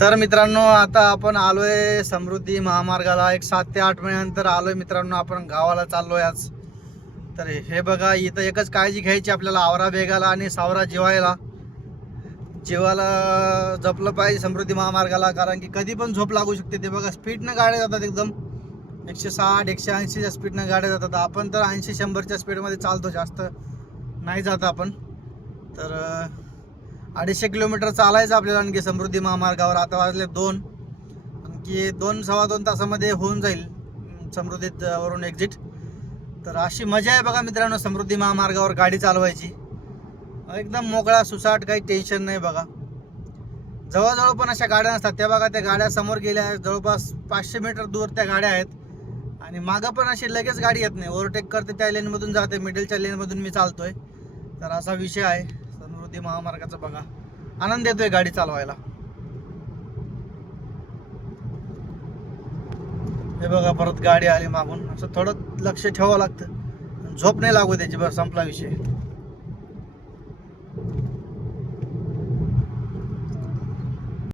तर मित्रांनो, आता आपण आलोय समृद्धी महामार्गाला. एक 7 ते 8 महिन्यानंतर आलोय मित्रांनो. आपण गावाला चाललोय आज. तर हे बघा, इथं एकच काळजी घ्यायची आपल्याला, आवरा वेगाला आणि सावरा जीवायला जपलं पाहिजे समृद्धी महामार्गाला, कारण की कधी पण झोप लागू शकते. ते बघा, स्पीडनं गाड्या जातात, एकदम 160 180च्या स्पीडनं गाड्या जातात. आपण तर 80-100च्या स्पीडमध्ये चालतो, जास्त नाही जात आपण. तर 250 किलोमीटर चालायचं आपल्याला आणखी समृद्धी महामार्गावर. आता वाजले 2, आणखी 2-2.25 तासामध्ये होऊन जाईल समृद्धीत वरून एक्झिट. तर अशी मजा आहे बघा मित्रांनो समृद्धी महामार्गावर गाडी चालवायची. एकदम मोकळा सुसाट, काही टेन्शन नाही बघा. जवळजवळ पण अशा गाड्या नसतात. त्या बघा, त्या गाड्या समोर गेल्या आहेत, जवळपास 500 मीटर दूर त्या गाड्या आहेत. आणि मागं पण अशी लगेच गाडी येत नाही, ओव्हरटेक करते, त्या लेनमधून जाते, मिडलच्या लेनमधून मी चालतोय. तर असा विषय आहे समृद्धी महामार्गाचा. बघा, आनंद येतोय गाडी चालवायला. हे बघा, परत गाडी आली मागून. असं थोडं लक्ष ठेवावं लागतं, झोप नाही लागू त्याची. बस संपला विषय.